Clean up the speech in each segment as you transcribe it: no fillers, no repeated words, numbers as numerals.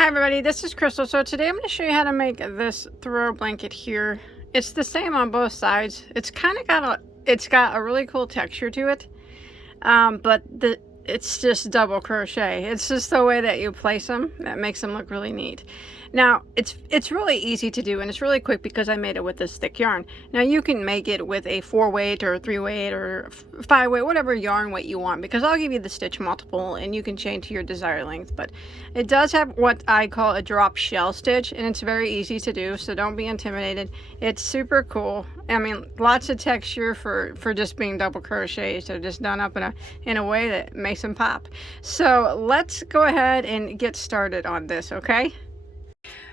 Hi everybody, this is Crystal. So today I'm going to show you how to make this throw blanket here. It's the same on both sides. It's got a really cool texture to it, but it's just double crochet. It's just the way that you place them that makes them look really neat. Now it's really easy to do, and it's really quick because I made it with this thick yarn. Now you can make it with a 4-weight or 3-weight or 5-weight, whatever yarn weight you want, because I'll give you the stitch multiple and you can chain to your desired length. But it does have what I call a drop shell stitch, and it's very easy to do, so don't be intimidated. It's super cool. I mean, lots of texture for just being double crochet, so just done up in a way that makes them pop. So let's go ahead and get started on this, okay?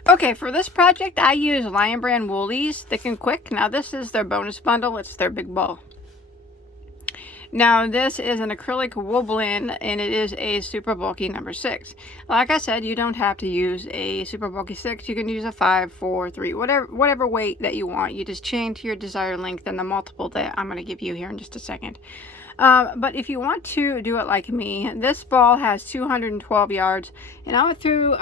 Okay, for this project I use Lion Brand Woolies Thick and Quick. Now this is their bonus bundle. It's their big ball. Now this is an acrylic wool blend, and it is a super bulky number 6. Like I said, you don't have to use a super bulky 6. You can use a 5, 4, 3, whatever weight that you want. You just chain to your desired length and the multiple that I'm going to give you here in just a second. But if you want to do it like me, this ball has 212 yards, and I went through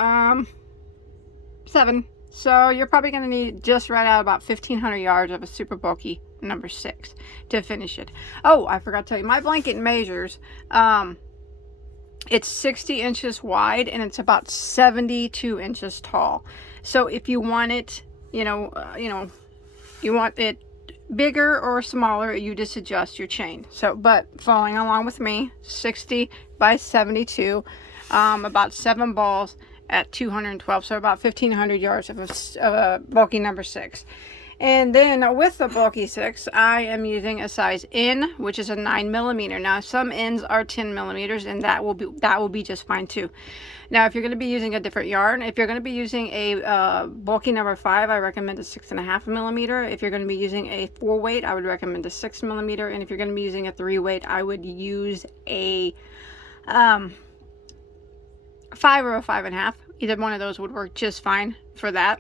7. So you're probably going to need just right out about 1,500 yards of a super bulky number 6 to finish it. Oh, I forgot to tell you, my blanket measures, it's 60 inches wide and it's about 72 inches tall. So if you want it, you want it bigger or smaller, you just adjust your chain. So, but following along with me, 60 by 72, about 7 balls at 212, so about 1,500 yards of a bulky number 6. And then with the bulky 6, I am using a size N, which is a 9mm. Now some N's are 10mm, and that will be just fine too. Now if you're going to be using a different yarn, if you're going to be using a bulky number 5, I recommend a 6.5mm. If you're going to be using a 4-weight, I would recommend a 6mm. And if you're going to be using a 3-weight, I would use a 5 or a 5.5. Either one of those would work just fine for that.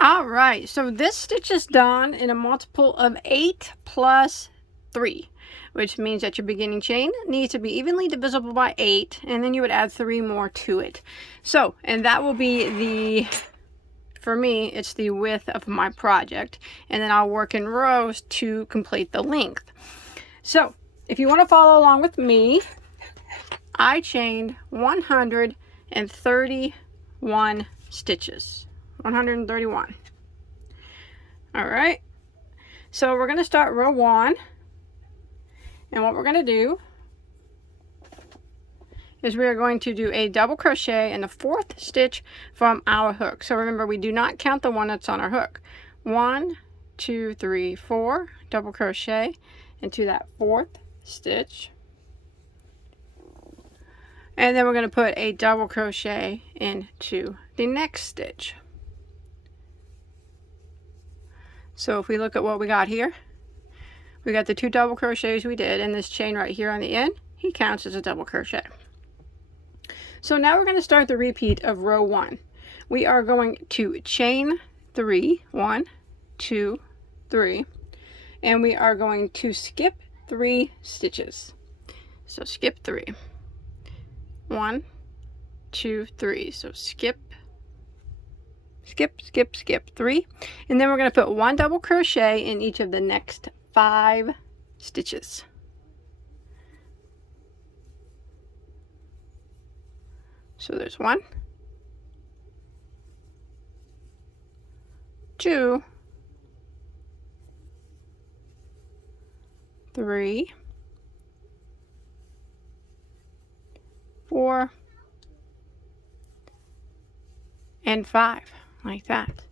All right, so this stitch is done in a multiple of 8 plus 3, which means that your beginning chain needs to be evenly divisible by 8, and then you would add 3 more to it. So, and that will be for me, it's the width of my project, and then I'll work in rows to complete the length. So if you want to follow along with me, I chained 131 stitches. 131. All right, so we're going to start row 1, and what we're going to do is we are going to do a double crochet in the 4th stitch from our hook. So remember, we do not count the one that's on our hook. 1, 2, 3, 4, double crochet into that 4th stitch. And then we're going to put a double crochet into the next stitch. So if we look at what we got here, we got the 2 double crochets we did, and this chain right here on the end, he counts as a double crochet. So now we're going to start the repeat of row 1. We are going to chain 3, 1, 2, 3, and we are going to skip 3 stitches. So skip 3. 1, 2, 3. So skip, 3, and then we're going to put 1 double crochet in each of the next 5 stitches. So there's 1, 2, 3, 4, and 5, like that.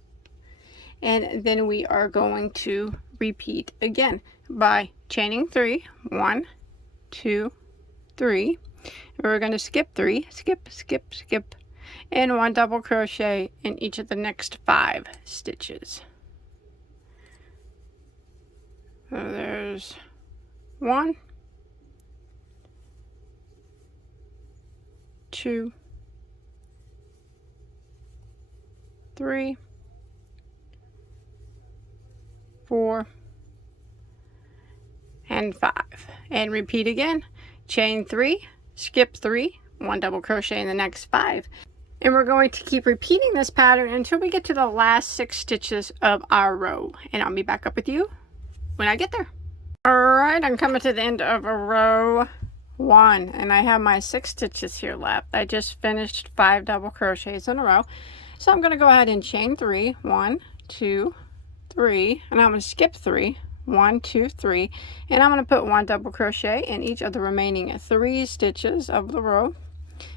And then we are going to repeat again by chaining 3, 1, 2, 3. We're going to skip 3, skip, and 1 double crochet in each of the next 5 stitches. So there's 1, 2, 3, 4, and 5. And repeat again. Chain 3, skip 3, 1 double crochet in the next 5. And we're going to keep repeating this pattern until we get to the last 6 stitches of our row. And I'll be back up with you when I get there. Alright, I'm coming to the end of row 1, and I have my 6 stitches here left. I just finished 5 double crochets in a row. So I'm going to go ahead and chain 3. 1, 2, 3, and I'm going to skip 3. 1, 2, 3, and I'm going to put 1 double crochet in each of the remaining 3 stitches of the row,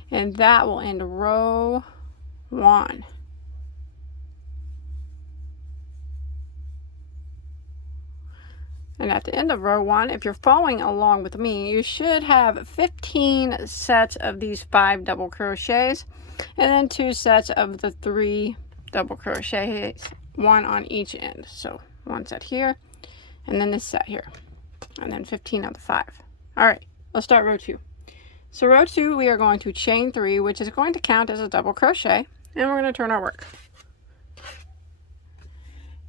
and that will end row 1. And at the end of row 1, if you're following along with me, you should have 15 sets of these 5 double crochets, and then 2 sets of the 3 double crochets, 1 on each end. So 1 set here, and then this set here, and then 15 of the 5. All right, let's start row 2. So row 2, we are going to chain 3, which is going to count as a double crochet, and we're going to turn our work.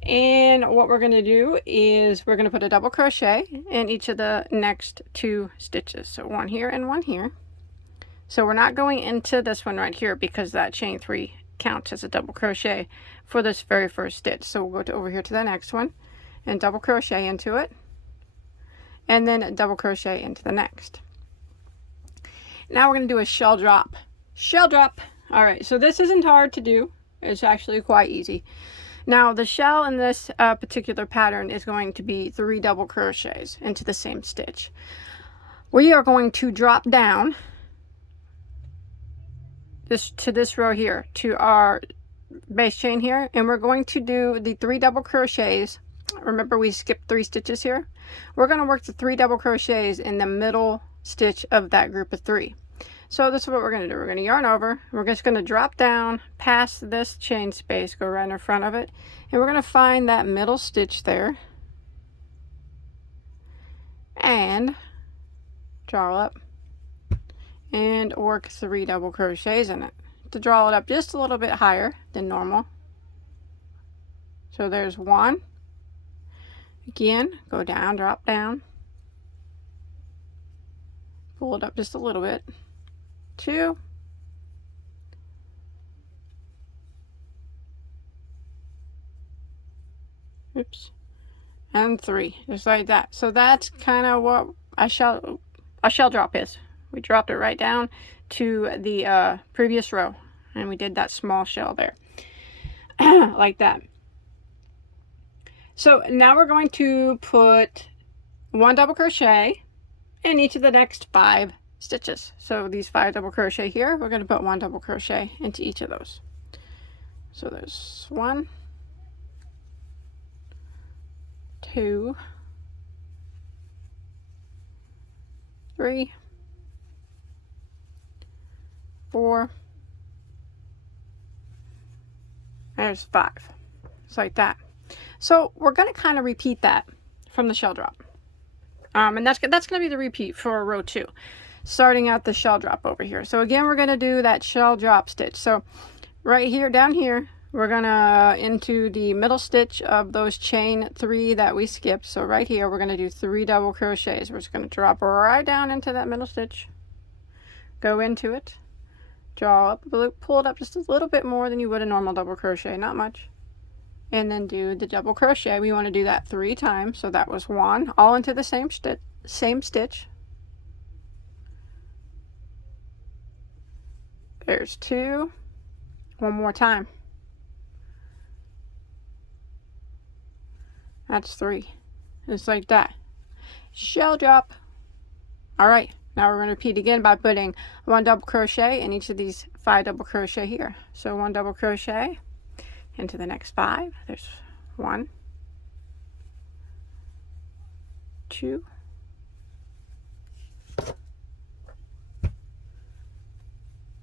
And what we're going to do is we're going to put a double crochet in each of the next 2 stitches. So 1 here and 1 here. So we're not going into this one right here because that chain 3 counts as a double crochet for this very first stitch. So we'll go over here to the next one and double crochet into it, and then double crochet into the next. Now we're going to do a shell drop. Shell drop. All right, so this isn't hard to do. It's actually quite easy. Now the shell in this particular pattern is going to be 3 double crochets into the same stitch. We are going to drop down to this row here, to our base chain here, and we're going to do the 3 double crochets. Remember, we skipped 3 stitches here. We're going to work the 3 double crochets in the middle stitch of that group of 3. So this is what we're going to do. We're going to yarn over. We're just going to drop down past this chain space, go right in front of it, and we're going to find that middle stitch there and draw up and work 3 double crochets in it to draw it up just a little bit higher than normal. So there's 1. Again, go down, drop down, pull it up just a little bit. 2, oops, and 3, just like that. So that's kind of what a shell drop is. We dropped it right down to the previous row, and we did that small shell there like that. So now we're going to put 1 double crochet in each of the next 5 stitches. So these 5 double crochet here, we're going to put 1 double crochet into each of those. So there's 1, 2, 3, 4, there's 5. It's like that. So we're going to kind of repeat that from the shell drop. And that's going to be the repeat for row 2, starting out the shell drop over here. So again, we're going to do that shell drop stitch. So right here, down here, we're going to into the middle stitch of those chain 3 that we skipped. So right here, we're going to do 3 double crochets. We're just going to drop right down into that middle stitch, go into it, draw up a loop, pull it up just a little bit more than you would a normal double crochet, not much, and then do the double crochet. We want to do that 3 times. So that was 1, all into the same stitch. There's 2, 1 more time. That's 3. Just like that. Shell drop. All right, now we're going to repeat again by putting 1 double crochet in each of these 5 double crochet here. So 1 double crochet into the next 5. There's 1, 2,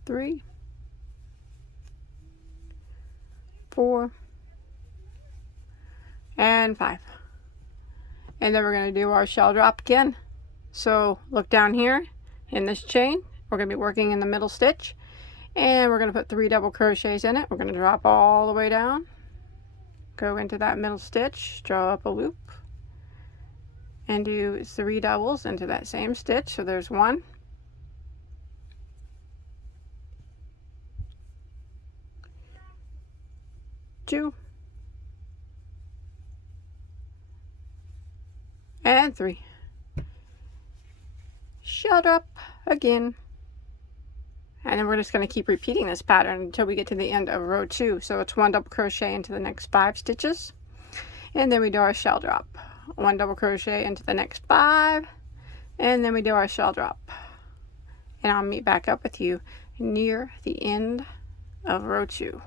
3, 4, and 5. And then we're going to do our shell drop again. So look down here in this chain. We're going to be working in the middle stitch, and we're going to put 3 double crochets in it. We're going to drop all the way down, go into that middle stitch, draw up a loop, and do 3 doubles into that same stitch. So there's 1, 2 and 3. Shell drop again. And then we're just going to keep repeating this pattern until we get to the end of row 2. So it's 1 double crochet into the next 5 stitches, and then we do our shell drop. 1 double crochet into the next 5, and then we do our shell drop. And I'll meet back up with you near the end of row 2.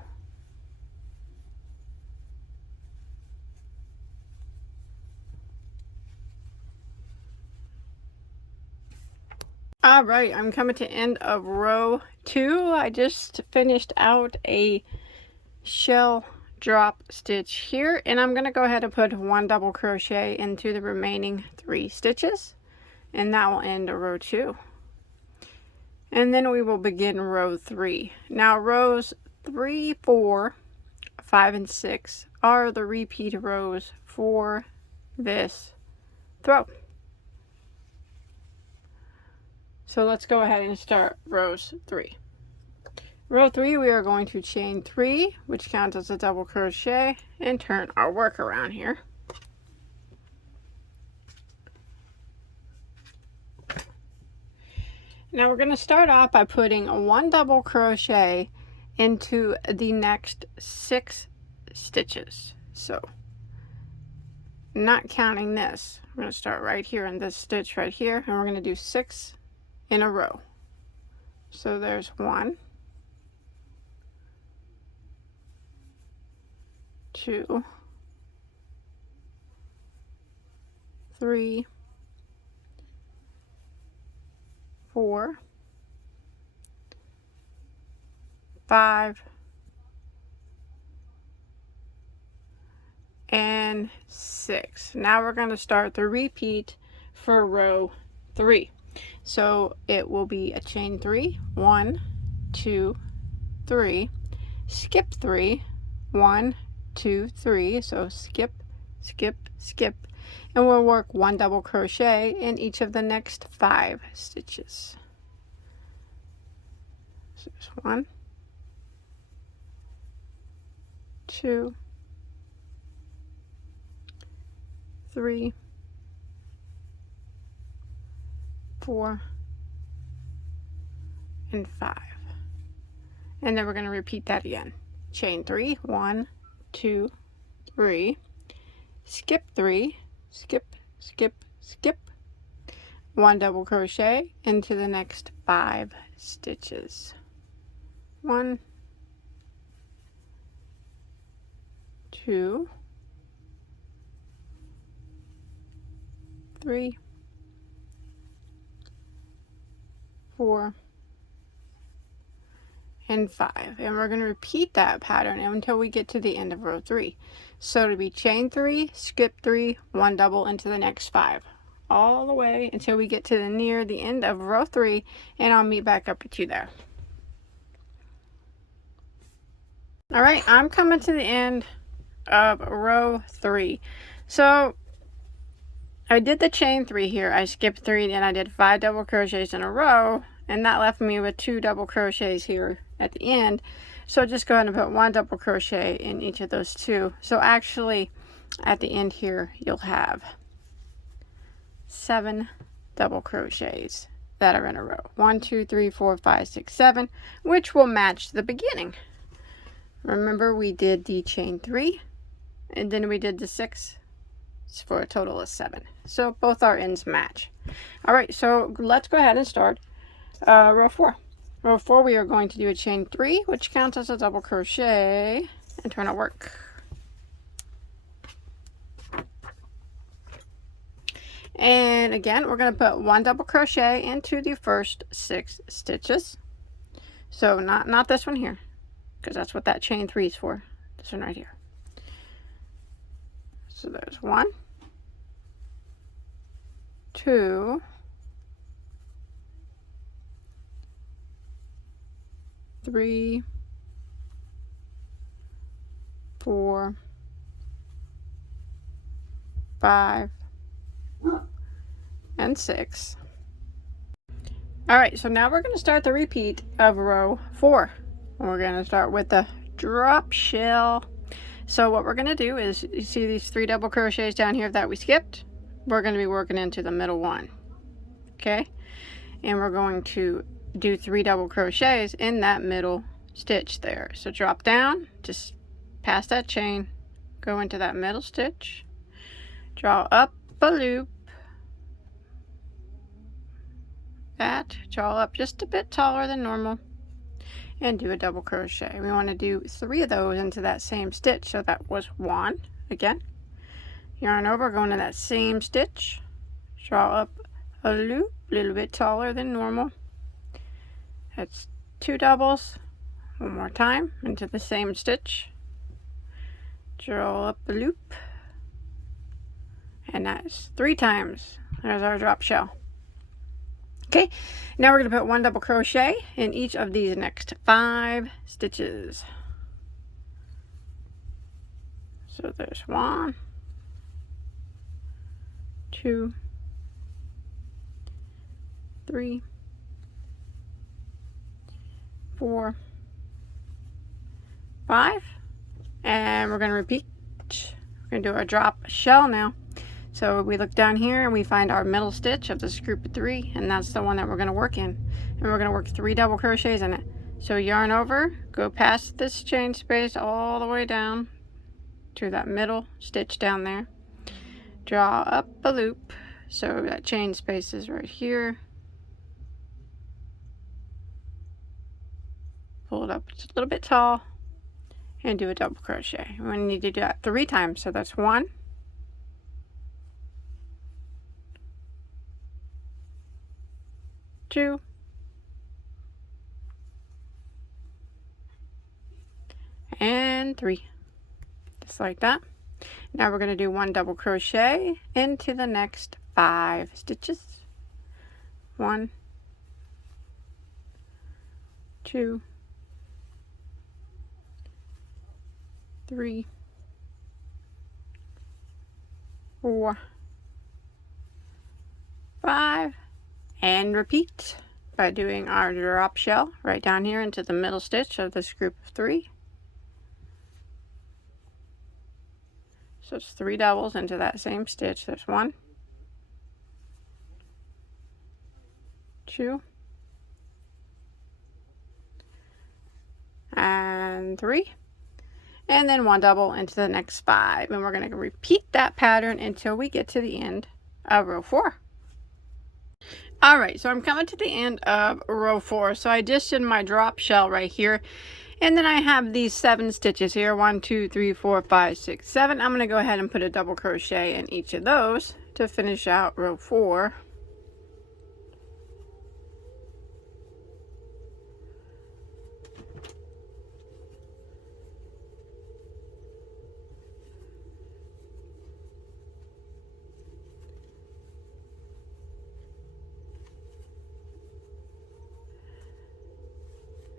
All right, I'm coming to end of row 2. I just finished out a shell drop stitch here, and I'm going to go ahead and put 1 double crochet into the remaining 3 stitches, and that will end row 2. And then we will begin row 3. Now rows 3, 4, 5, and 6 are the repeat rows for this throw. So let's go ahead and start rows 3. Row 3, we are going to chain 3, which counts as a double crochet, and turn our work around here. Now we're going to start off by putting 1 double crochet into the next 6 stitches. So, not counting this, we're going to start right here in this stitch right here, and we're going to do 6 in a row. So there's 1, 2, 3, 4, 5, and 6. Now we're going to start the repeat for row 3. So it will be a chain 3, 1, 2, 3, skip 3, 1, 2, 3. So skip, skip, skip, and we'll work 1 double crochet in each of the next 5 stitches. So there's 1, 2, 3, 4, and 5. And then we're going to repeat that again. Chain 3, 1, 2, 3, skip 3, skip, skip, skip, 1 double crochet into the next 5 stitches. 1, 2, 3, 4, and 5. And we're going to repeat that pattern until we get to the end of row 3. So to be chain 3, skip 3, 1 double into the next 5. All the way until we get to near the end of row 3, and I'll meet back up with you there. Alright, I'm coming to the end of row 3. So I did the chain 3 here. I skipped 3 and I did 5 double crochets in a row, and that left me with 2 double crochets here at the end. So just go ahead and put 1 double crochet in each of those 2. So actually at the end here you'll have 7 double crochets that are in a row. 1, 2, 3, 4, 5, 6, 7, which will match the beginning. Remember, we did the chain 3 and then we did the 6 for a total of 7. So both our ends match. Alright, so let's go ahead and start row 4. Row 4, we are going to do a chain 3, which counts as a double crochet, and turn our work. And again, we're going to put 1 double crochet into the first 6 stitches. So not this one here, because that's what that chain 3 is for. This one right here. So there's 1, 2, 3, 4, 5, and 6. Alright, so now we're going to start the repeat of row 4. We're going to start with the drop shell. So what we're going to do is, you see these 3 double crochets down here that we skipped? We're going to be working into the middle one. Okay? And we're going to do 3 double crochets in that middle stitch there. So drop down, just past that chain, go into that middle stitch, draw up a loop, draw up just a bit taller than normal, and do a double crochet. We want to do 3 of those into that same stitch. So that was 1. Again, yarn over, go into that same stitch, draw up a loop a little bit taller than normal. That's 2 doubles. One more time into the same stitch, draw up a loop, and that's 3 times. There's our drop shell. Okay, now we're going to put 1 double crochet in each of these next 5 stitches. So there's 1, 2, 3, 4, 5, and we're going to repeat. We're going to do our drop shell now. So we look down here and we find our middle stitch of this group of 3, and that's the one that we're going to work in. And we're going to work 3 double crochets in it. So yarn over, go past this chain space all the way down to that middle stitch down there. Draw up a loop, so that chain space is right here. Pull it up just a little bit tall and do a double crochet. We need to do that 3 times, so that's 1, 2, and 3, just like that. Now we're going to do 1 double crochet into the next 5 stitches. 1, 2, 3, 4, 5, and repeat by doing our drop shell right down here into the middle stitch of this group of 3. So it's 3 doubles into that same stitch. There's 1, 2, and 3, and then 1 double into the next 5, and we're going to repeat that pattern until we get to the end of row 4. Alright, so I'm coming to the end of row 4. So I just did my drop shell right here, and then I have these 7 stitches here. 1, 2, 3, 4, 5, 6, 7. I'm going to go ahead and put a double crochet in each of those to finish out row 4.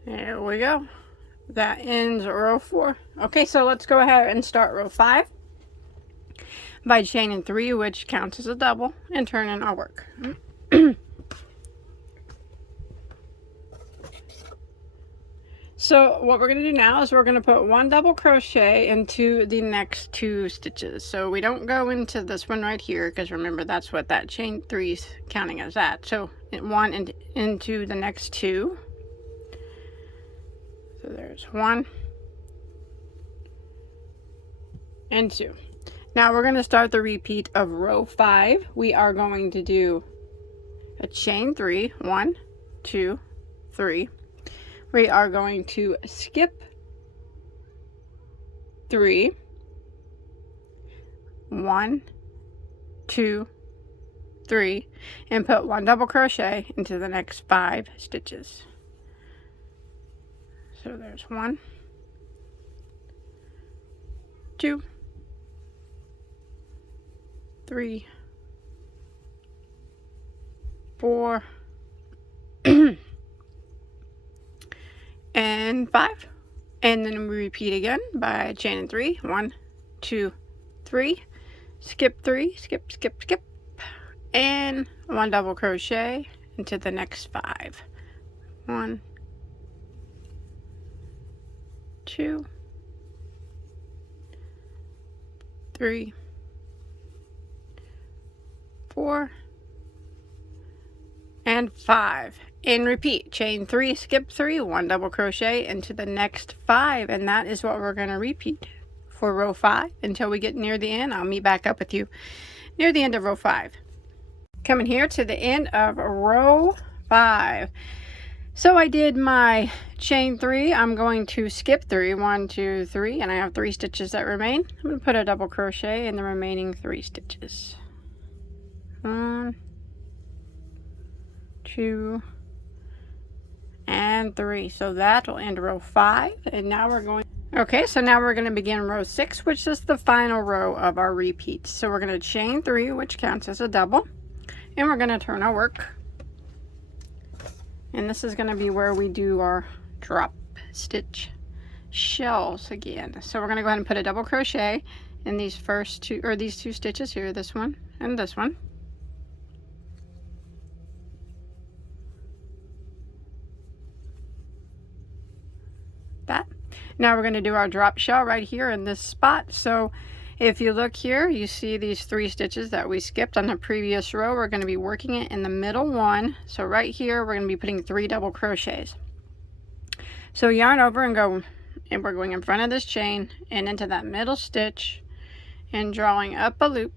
There we go. That ends row 4. Okay, so let's go ahead and start row 5 by chaining 3, which counts as a double, and turn in our work. So what we're going to do now is we're going to put 1 double crochet into the next 2 stitches. So we don't go into this one right here, because remember that's what that chain 3 is counting as that. So 1 into the next 2. So there's 1 and 2. Now we're going to start the repeat of row 5. We are going to do a chain 3, 1, 2, 3. We are going to skip 3, 1, 2, 3, and put 1 double crochet into the next 5 stitches. So there's 1, 2, 3, 4, and 5. And then we repeat again by chaining 3. 1, 2, 3. Skip 3, skip, skip, skip, and 1 double crochet into the next 5. 1, 2, 3, 4, and 5, and repeat. Chain 3, skip 3, 1 double crochet into the next 5, and that is what we're going to repeat for row 5 until we get near the end. I'll meet back up with you near the end of row 5. Coming here to the end of row 5. So I did my chain 3. I'm going to skip 3, 1, 2, 3, and I have 3 stitches that remain. I'm going to put a double crochet in the remaining 3 stitches. 1, 2, and 3. So that will end row 5, and now we're going. Okay, so now we're going to begin row 6, which is the final row of our repeats. So we're going to chain 3, which counts as a double, and we're going to turn our work. And this is going to be where we do our drop stitch shells again. So we're going to go ahead and put a double crochet in these first two, or these 2 stitches here, this one and this one. That. Now we're going to do our drop shell right here in this spot. So if you look here, you see these 3 stitches that we skipped on the previous row. We're going to be working it in the middle one. So right here, we're going to be putting 3 double crochets. So yarn over and go, and we're going in front of this chain and into that middle stitch and drawing up a loop,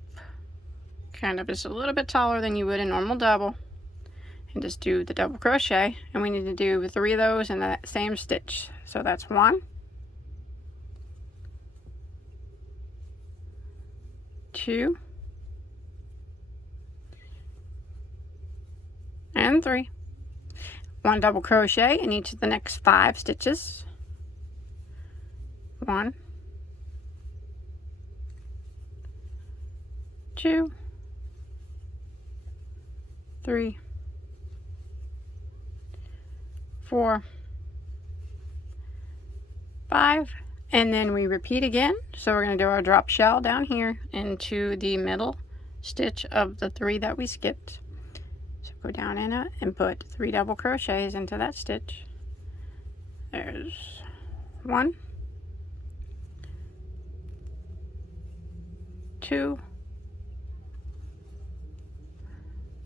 kind of just a little bit taller than you would a normal double, and just do the double crochet. And we need to do 3 of those in that same stitch. So that's 1, 2, and 3. 1 double crochet in each of the next 5 stitches. 1, 2, 3, 4, 5, and then we repeat again. So we're going to do our drop shell down here into the middle stitch of the 3 that we skipped. So go down in it and put 3 double crochets into that stitch. There's 1, 2,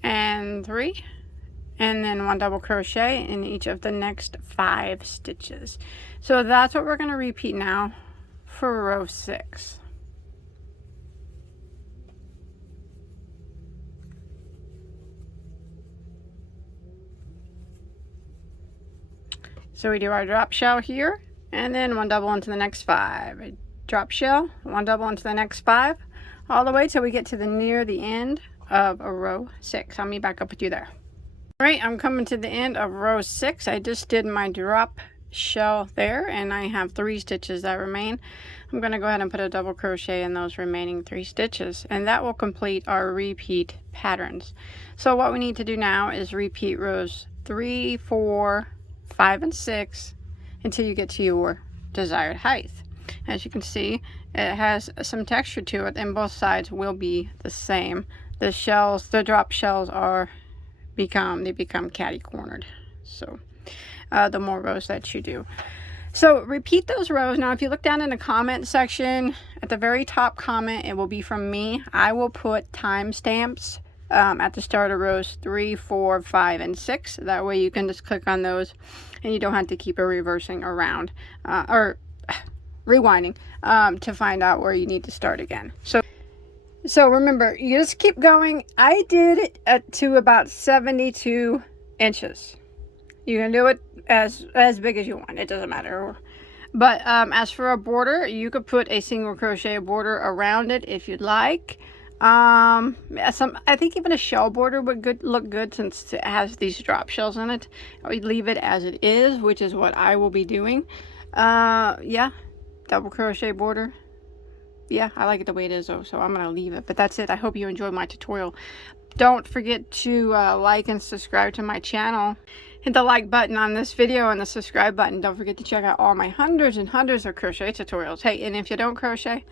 and 3, and then 1 double crochet in each of the next 5 stitches. So that's what we're going to repeat now for row 6. So we do our drop shell here, and then 1 double into the next 5. A drop shell, 1 double into the next 5, all the way till we get to the near the end of a row 6. I'll meet back up with you there. All right, I'm coming to the end of row 6. I just did my drop shell there, and I have 3 stitches that remain. I'm going to go ahead and put a double crochet in those remaining 3 stitches, and that will complete our repeat patterns. So what we need to do now is repeat rows 3, 4, 5, and 6 until you get to your desired height. As you can see, it has some texture to it, and both sides will be the same. The shells, the drop shells become catty cornered. So the more rows that you do. So repeat those rows. Now if you look down in the comment section, at the very top comment, it will be from me. I will put timestamps at the start of rows 3, 4, 5, and 6. That way you can just click on those and you don't have to keep reversing around or rewinding to find out where you need to start again. So remember, you just keep going. I did it to about 72 inches. You can do it as big as you want. It doesn't matter. But as for a border, you could put a single crochet border around it if you'd like. I think even a shell border would look good since it has these drop shells in it. I would leave it as it is, which is what I will be doing. Yeah, double crochet border. Yeah, I like it the way it is though, so I'm going to leave it. But that's it. I hope you enjoyed my tutorial. Don't forget to like and subscribe to my channel. Hit the like button on this video and the subscribe button. Don't forget to check out all my hundreds and hundreds of crochet tutorials. Hey, and if you don't crochet,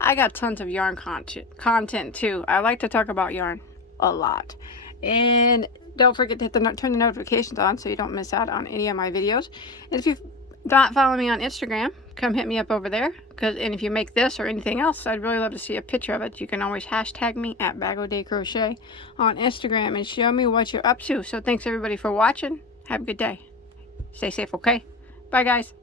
I got tons of yarn content too. I like to talk about yarn a lot. And don't forget to turn the notifications on so you don't miss out on any of my videos. And if you're not following me on Instagram, come hit me up over there. And if you make this or anything else, I'd really love to see a picture of it. You can always hashtag me at Bagoday Crochet on Instagram and show me what you're up to. So thanks everybody for watching. Have a good day. Stay safe, okay? Bye, guys.